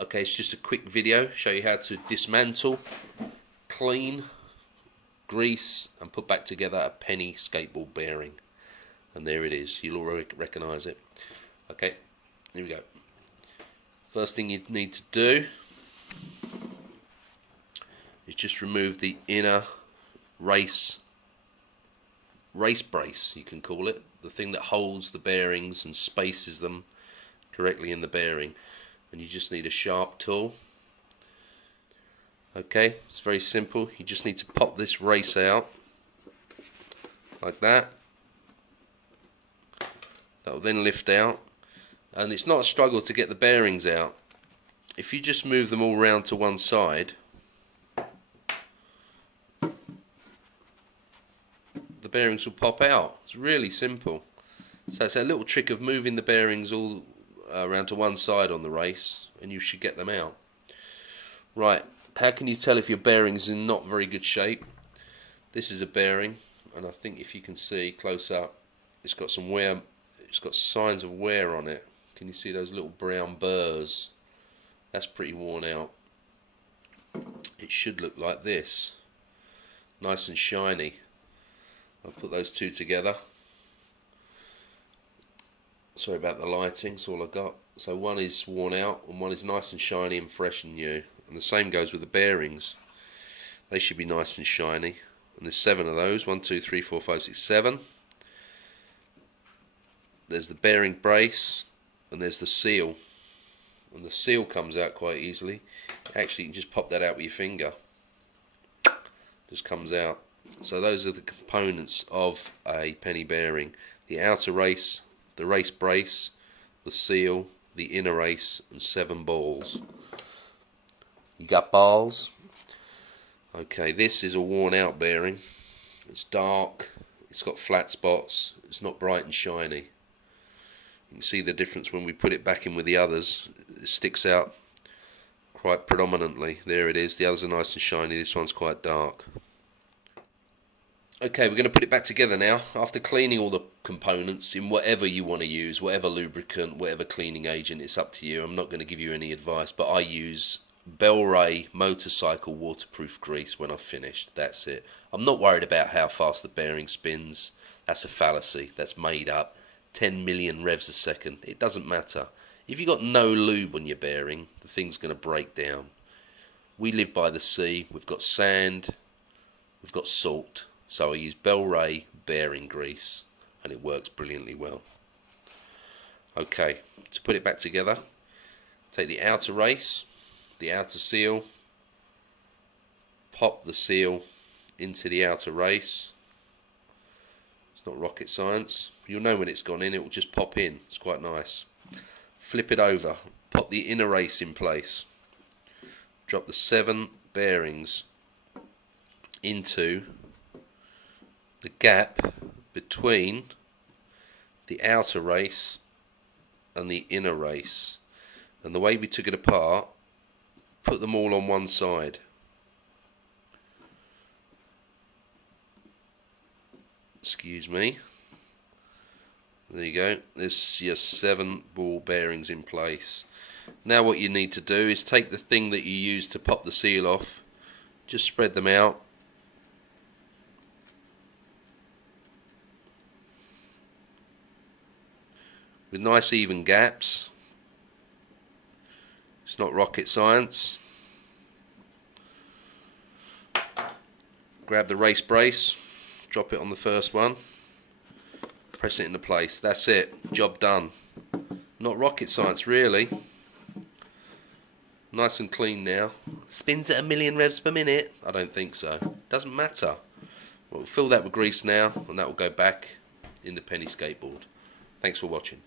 Okay, it's just a quick video, show you how to dismantle, clean, grease and put back together a penny skateboard bearing. And there it is, you'll all recognise it. Okay, here we go. First thing you need to do is just remove the inner race brace, you can call it, the thing that holds the bearings and spaces them correctly in the bearing. And you just need a sharp tool. Okay, it's very simple. You just need to pop this race out like that. That will then lift out, and it's not a struggle to get the bearings out. If you just move them all round to one side, the bearings will pop out. It's really simple. So it's a little trick of moving the bearings all around to one side on the race, and you should get them out. Right, how can you tell if your bearing's in not very good shape? This is a bearing, and I think if you can see close up, it's got some wear. It's got signs of wear on it. Can you see those little brown burrs? That's pretty worn out. It should look like this, nice and shiny. I'll put those two together. Sorry about the lighting, that's all I got. So one is worn out and one is nice and shiny and fresh and new. And the same goes with the bearings. They should be nice and shiny. And there's 7 of those. 1, 2, 3, 4, 5, 6, 7. There's the bearing brace and there's the seal. And the seal comes out quite easily. Actually, you can just pop that out with your finger. Just comes out. So those are the components of a penny bearing. The outer race, the race brace, the seal, the inner race, and 7 balls. You got balls? Okay, this is a worn out bearing. It's dark, it's got flat spots, it's not bright and shiny. You can see the difference when we put it back in with the others. It sticks out quite predominantly. There it is, the others are nice and shiny, this one's quite dark. Okay, we're going to put it back together now. After cleaning all the components in whatever you want to use, whatever lubricant, whatever cleaning agent, it's up to you. I'm not going to give you any advice, but I use Bel-Ray motorcycle waterproof grease when I've finished. That's it. I'm not worried about how fast the bearing spins. That's a fallacy. That's made up. 10 million revs a second. It doesn't matter. If you've got no lube on your bearing, the thing's going to break down. We live by the sea. We've got sand. We've got salt. So I use Bel-Ray bearing grease and it works brilliantly well. Okay, to put it back together, take the outer race, the outer seal, pop the seal into the outer race. It's not rocket science. You'll know when it's gone in, it will just pop in. It's quite nice. Flip it over, pop the inner race in place. Drop the 7 bearings into the gap between the outer race and the inner race. And the way we took it apart, put them all on one side. Excuse me. There you go. There's your 7 ball bearings in place. Now what you need to do is take the thing that you used to pop the seal off, just spread them out. With nice even gaps. It's not rocket science. Grab the race brace, drop it on the first one, press it into place. That's it, job done. Not rocket science really. Nice and clean now. Spins at 1,000,000 revs per minute? I don't think so. Doesn't matter. We'll fill that with grease now and that will go back in the penny skateboard. Thanks for watching.